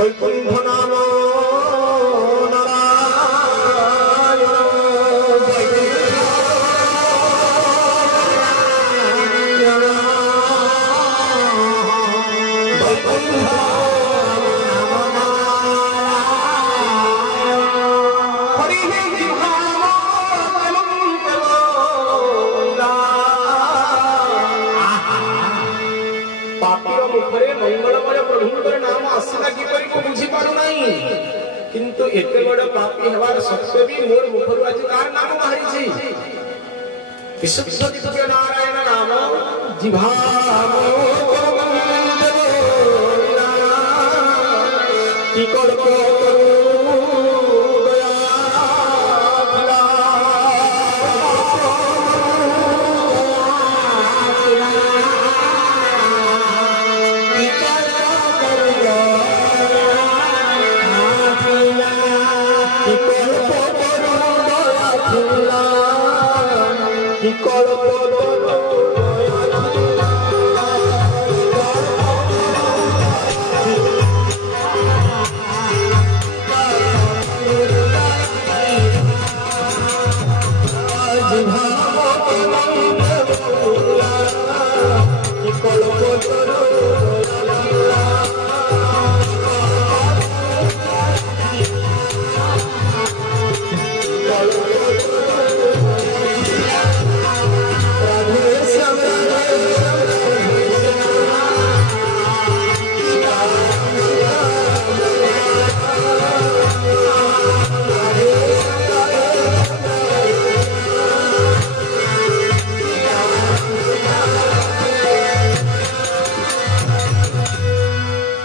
वैकुंठ नाम किंतु एते बड़ पापी हवार सत्य भी मोर मुखरु आज कार नाम बाहरी छी विशुद्ध दिव्य नारायण नाम जिभामो की करको दया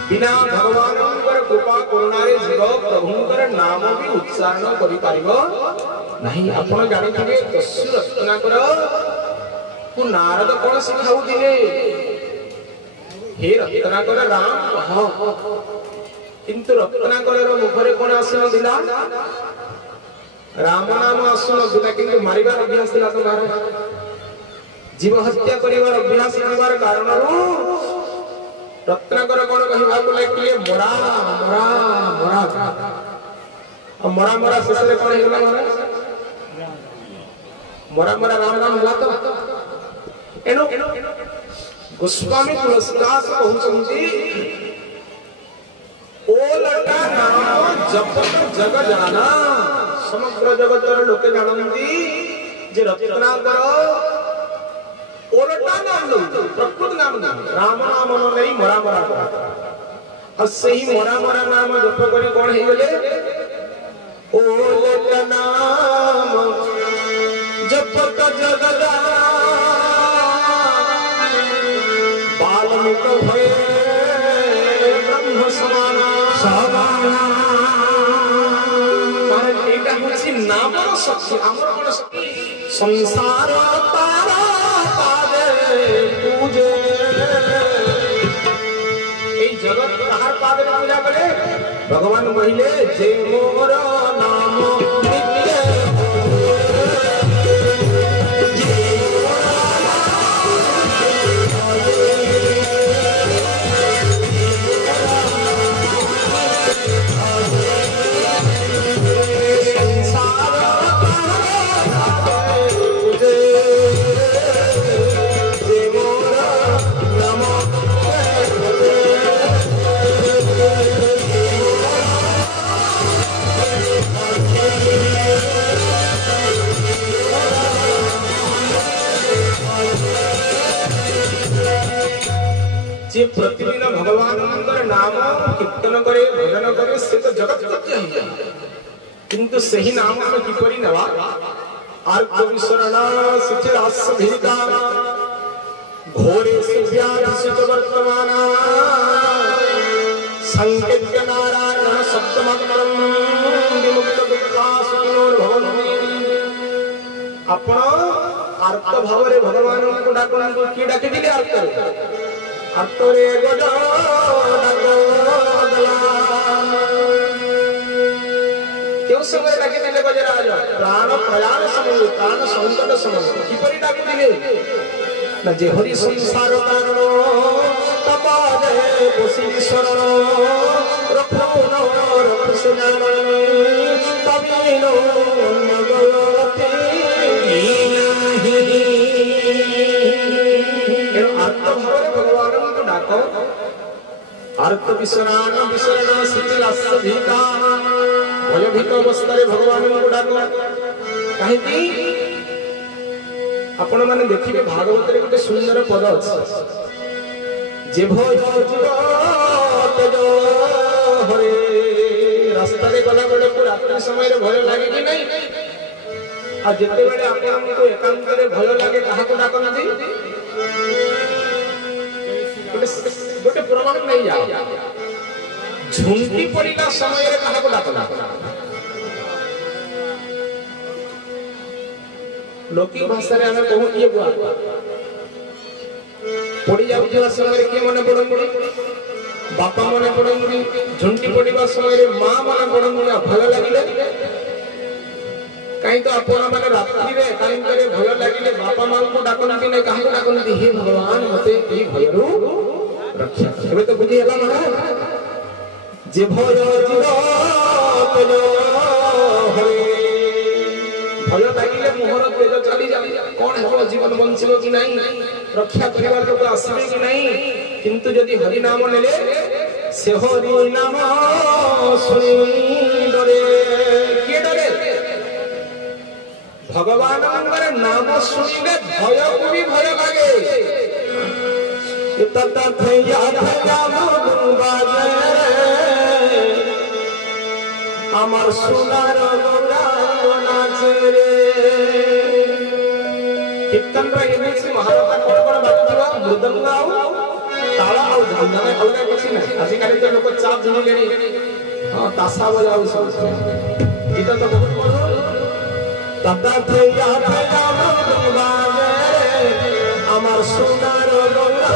बिना भगवान कृपा करुणार जीव प्रभुंकर नाम भी उच्चारण करि पारिबो नहीं। आपण जानिथिबे दस्यु रत्नाकर को नारद कोन सिखाउ दिले हे रत्नाकर राम कह किंतु रत्नाकर रो मुखरे कोन आसन दिला राम नाम आसन दिला किंतु मारिबार अभ्यास दिला तुम्हारे जीव हत्या करिवार अभ्यास करबार कारणरू रत्नाकर कौन कहवा को लाइक मोरा मोरा मोरा अब मोरा मोरा शेष रे कौन हेला मोरा मोरा राम राम होला तो एनो गोस्वामी तुलसीदास कहउछंती ओलटा नाम जपत जग जाना समग्र जगतर लोके जानंती जे रत्नाकर ओलटा नाम प्रकृत नाम राम नाम नहीं मोरा मोरा और सही मोरा मोरा नाम जप करी कौन हे गले ओलटा नाम जपत जगदा बालमुख भय ब्रह्म समाना समाना कारण एटा होछि नामर शक्ति हमर कोन शक्ति संसार तारा पूजे जगत कहार पाद में पूजा करे भगवान कहले जे मोर नाम नित्य जे प्रतिदिन भगवान नाम कीर्तन करे भजन करे से तो जगत सत्य है किंतु सही नाम हम किपरि नवा आर्त विसरण शिथिरास भीता घोरे सुव्याधित वर्तमान संकेत नारायण सप्तमकरम विमुक्त दुःखासुखिनो भवन्ति आपण आर्त भाव रे भगवान को डाकन को की डाके दिले आर्त अतरे गजा क्यों समय डाके दिले गजराज प्राण प्रयाण समय प्राण संकट समय किपरि डाके दिले न जे हरि संसार कारण तपादे बसी शरण रख अर्थ विसरान विसरण शिथिलास भीता भयभीत अवस्था भगवान को डाक कहीं आपण मैंने देखिए भागवत गोटे सुंदर पद अच्छे जे भय हरे रास्ता गला बेले को रात्रि समय भय लगे कि नहीं आ जिते बेले आपको एकांत भय लगे क्या डाकती गोटे प्रमाण नहीं जाओ झुंकी पड़ा समय क्या डाक लौकिक भाषा रे हमें कहू किए पड़ी जाऊा समय किए मन पड़े बापा मन पड़े झुंटी पड़ा समय माँ मन पड़े भल लगे कहीं तो आपण मैंने रात्रि भय लगे बापा माँ को डाकती नहीं क्या डाकती हे भगवान मत भय रक्षा ए तो बुझी है महाराज जे भय हरे भय लगे मुहर तेज चली जाए कौन हम जीवन बंचब कि नहीं रक्षा करने लोग आसवे कि नहीं किंतु यदि हरि नाम नेले से हरि नाम सुनी डरे किए डरे भगवान नाम सुनिले भय को भी भय लगे আমার সোনার কীর্তন মহারতা কোন কোন বাজুথিবা মৃদঙ্গ তাল ଆଉ ଝାଞ୍ଜନେ ଅଲଗା କିଛି ନାହିଁ ଆଜିକାଲି ତ ଲୋକ ଚାପ ଝୁଲିଲେଣି ହଁ ତାସା ବଜାଉ ସବୁ ଗୀତ ତ ବହୁତ ମଧୁର ତତା ଥେୟା ଥେୟା ବାଜେ আমার সোনার গঙ্গা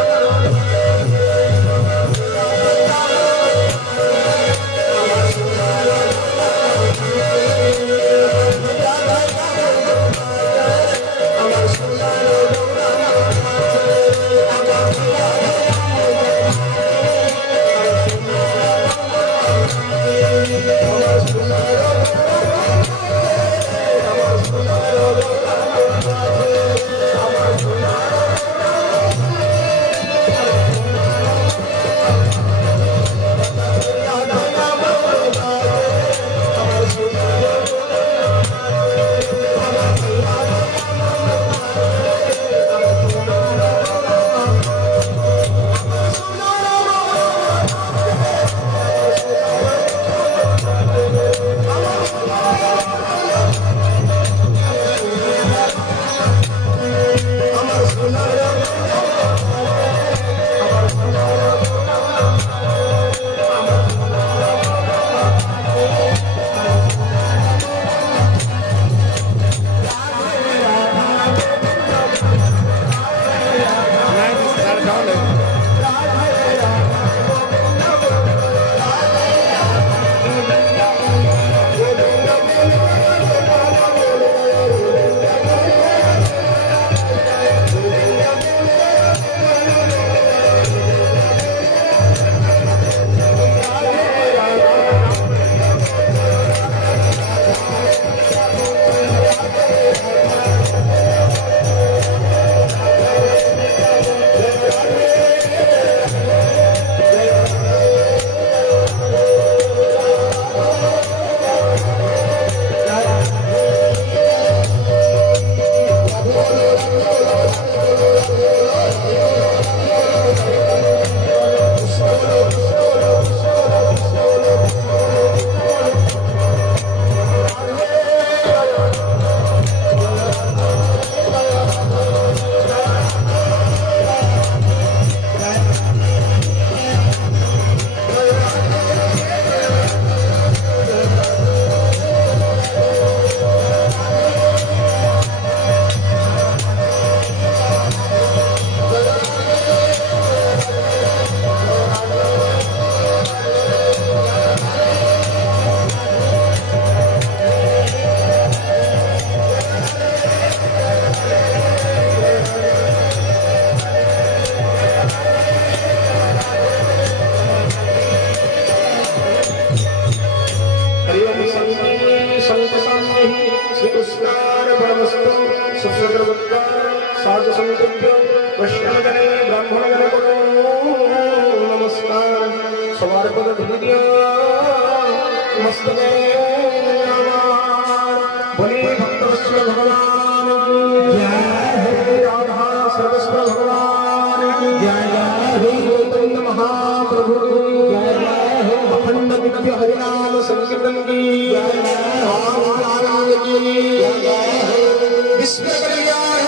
सवार पद धुलिया मस्तके बोले भक्तवत्सल भगवान की जय। राधा सर्वस्व भगवान की जय। हे चैतन्य महाप्रभु की जय। अखंड दिव्य हरिनाम संकीर्तन की जय। विश्व कल्याण